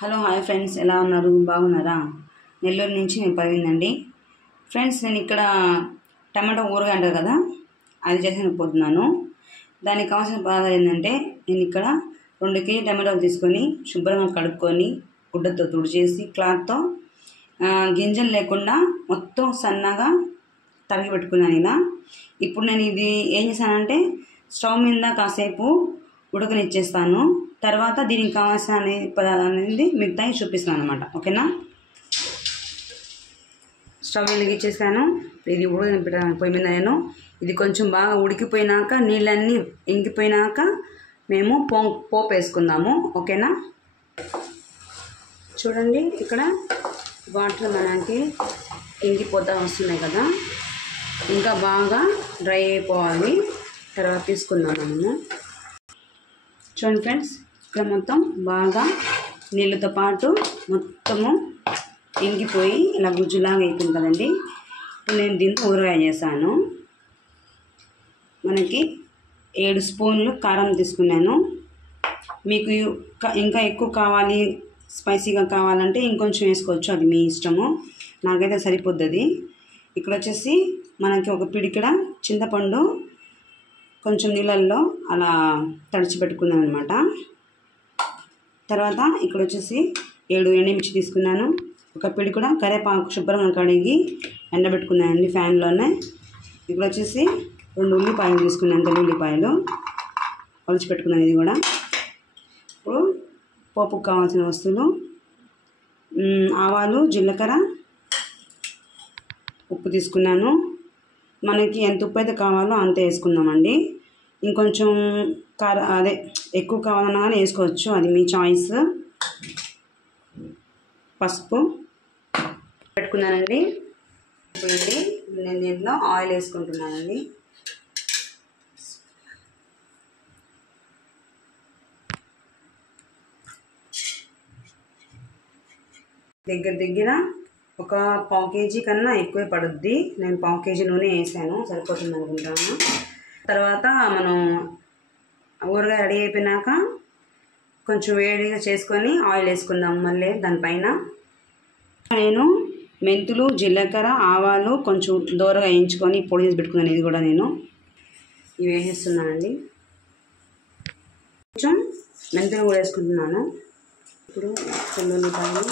Hello hi friends, ఎలా ఉన్నారు? బాగున్నారా? నెల్లూరు నుంచి నేను పవినండి. ఫ్రెండ్స్, నేను ఇక్కడ టమాటో ఊరగాయ అంటారు కదా, అది చేసి పోతున్నాను. దానికి కావాల్సిన పదార్థాలు ఏంటంటే, నేను ఇక్కడ 2 కేజీ టమాటోలు తీసుకొని శుభ్రంగా కడుక్కొని గుడ్డతో తుడిచేసి క్లాత్తో గింజలు లేకుండా మొత్తం సన్నగా తరిగి పెట్టుకున్నాను. ఇలా ఇప్పుడు నేను ఇది ఏం చేశానంటే, స్టవ్ మీద కాసేపు ఉడకనిచ్చేస్తాను. తర్వాత దీనికి కావాల్సిన పదార్థాలు అనేది మిగతాయి చూపిస్తాను అనమాట. ఓకేనా? స్టవ్ వెలిగించేసాను. ఇది ఉడకని పొయ్యి మీద నేను ఇది కొంచెం బాగా ఉడికిపోయినాక, నీళ్ళన్నీ ఇంకిపోయినాక మేము పోపు వేసుకుందాము. ఓకేనా? చూడండి, ఇక్కడ వాటర్ మనకి ఇంకిపోతా వస్తున్నాయి కదా, ఇంకా బాగా డ్రై అయిపోవాలి. తర్వాత తీసుకుందాం మనము. చూడండి ఫ్రెండ్స్, ఇక్కడ మొత్తం బాగా నీళ్ళతో పాటు మొత్తము ఇంకిపోయి ఇలా గుజ్జులాగా అయిపోయింది కదండి. ఇప్పుడు నేను దీన్ని ఊరగాయ చేశాను. మనకి 7 స్పూన్లు కారం తీసుకున్నాను. మీకు ఇంకా ఎక్కువ కావాలి, స్పైసీగా కావాలంటే ఇంకొంచెం వేసుకోవచ్చు, అది మీ ఇష్టము. నాకైతే సరిపోద్ది. ఇక్కడ వచ్చేసి మనకి ఒక పిడికిడ చింతపండు కొంచెం నీళ్ళల్లో అలా తడిచిపెట్టుకున్నాను అనమాట. తర్వాత ఇక్కడ వచ్చేసి 7 ఎండుమిర్చి తీసుకున్నాను. ఒక పిడి కూడా కరివేపాకు శుభ్రంగా కడిగి ఎండబెట్టుకున్నానండి ఫ్యాన్లోనే. ఇక్కడ వచ్చేసి 2 ఉల్లిపాయలు తీసుకున్నాను, తెల్ల ఉల్లిపాయలు ఒలిచిపెట్టుకున్నాను. ఇది కూడా ఇప్పుడు పోపుకు కావాల్సిన వస్తువులు: ఆవాలు, జీలకర్ర, ఉప్పు తీసుకున్నాను. మనకి ఎంత ఉప్పు అయితే కావాలో అంతే వేసుకుందామండి. ఇంకొంచెం ఎక్కువ కావాలన్నా కానీ వేసుకోవచ్చు, అది మీ చాయిస్. పసుపు పెట్టుకున్నానండి. ఇప్పుడు నేను దీంట్లో ఆయిల్ వేసుకుంటున్నానండి. దగ్గర ఒక 1/4 కేజీ కన్నా ఎక్కువే పడుద్ది. నేను 1/4 కేజీ నూనె వేసాను, సరిపోతుంది అనుకుంటాను. తర్వాత మనం ఊరగాయ రెడీ అయిపోయినాక కొంచెం వేడిగా చేసుకొని ఆయిల్ వేసుకుందాం మళ్ళీ దానిపైన. నేను మెంతులు, జీలకర్ర, ఆవాలు కొంచెం దూరగా వేయించుకొని పొడి చేసి పెట్టుకున్నాను. ఇది కూడా నేను ఇవి వేసేస్తున్నానండి. కొంచెం మెంతులు కూడా వేసుకుంటున్నాను. ఇప్పుడు ఉల్లిపాయలు,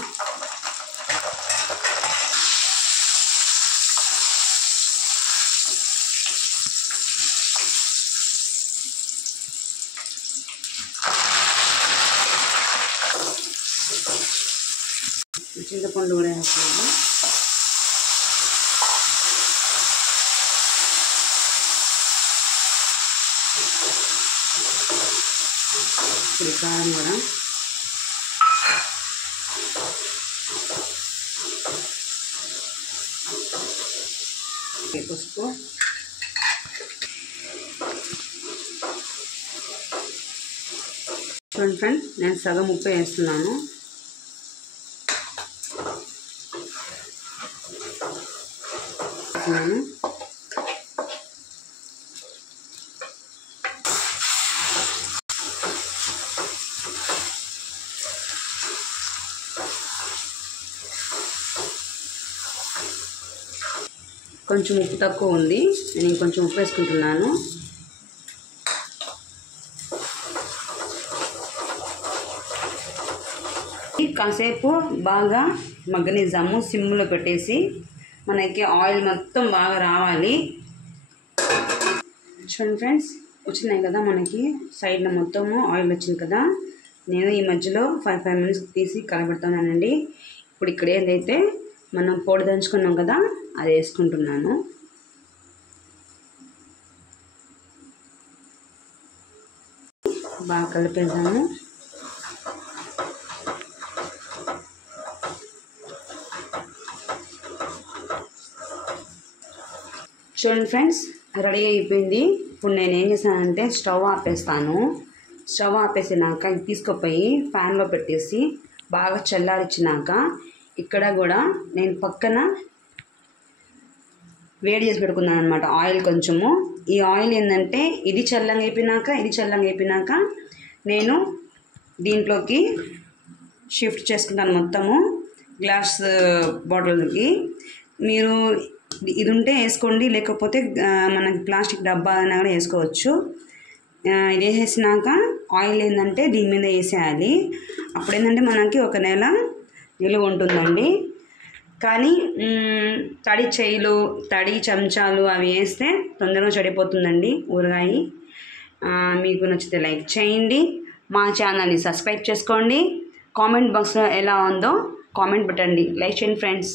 చింతపండు కూడా వేస్తున్నాను. ఇప్పుడు కారం కూడా, పసుపు, చూడండి ఫ్రెండ్స్, నేను సగం ఉప్పు వేస్తున్నాను. కొంచెం ఉప్పు తక్కువ ఉంది, నేను ఇంకొంచెం ఉప్పు వేసుకుంటున్నాను. కాసేపు బాగా మగ్గనిద్దాము సిమ్లో పెట్టేసి. మనకి ఆయిల్ మొత్తం బాగా రావాలి. చూడండి ఫ్రెండ్స్, వచ్చినాయి కదా, మనకి సైడ్లో మొత్తము ఆయిల్ వచ్చింది కదా. నేను ఈ మధ్యలో 5 మినిట్స్ తీసి కలబెడతానండి. ఇప్పుడు ఇక్కడ ఏదైతే మనం పొడి దంచుకున్నాం కదా, అది వేసుకుంటున్నాను. బాగా కలిపేద్దాము. చూడండి ఫ్రెండ్స్, రెడీ అయిపోయింది. ఇప్పుడు నేను ఏం చేశానంటే స్టవ్ ఆపేస్తాను. స్టవ్ ఆపేసినాక ఇది తీసుకుపోయి ఫ్యాన్లో పెట్టేసి బాగా చల్లారిచ్చినాక, ఇక్కడ కూడా నేను పక్కన వేడి చేసి పెట్టుకున్నాను అనమాట ఆయిల్ కొంచెము. ఈ ఆయిల్ ఏంటంటే ఇది చల్లంగా అయిపోయినాక నేను దీంట్లోకి షిఫ్ట్ చేసుకుంటాను మొత్తము గ్లాస్ బాటిల్కి. మీరు ఇది ఉంటే వేసుకోండి, లేకపోతే మనకి ప్లాస్టిక్ డబ్బా అయినా కూడా వేసుకోవచ్చు. ఇది వేసేసినాక ఆయిల్ ఏంటంటే దీని మీద వేసేయాలి. అప్పుడు ఏంటంటే మనకి ఒక నెల నిలువ ఉంటుందండి. కానీ తడి చేయిలు, తడి చెంచాలు అవి వేస్తే తొందరగా చెడిపోతుందండి ఊరగాయ. మీకు నచ్చితే లైక్ చేయండి, మా ఛానల్ని సబ్స్క్రైబ్ చేసుకోండి. కామెంట్ బాక్స్లో ఎలా ఉందో కామెంట్ పెట్టండి. లైక్ చేయండి ఫ్రెండ్స్.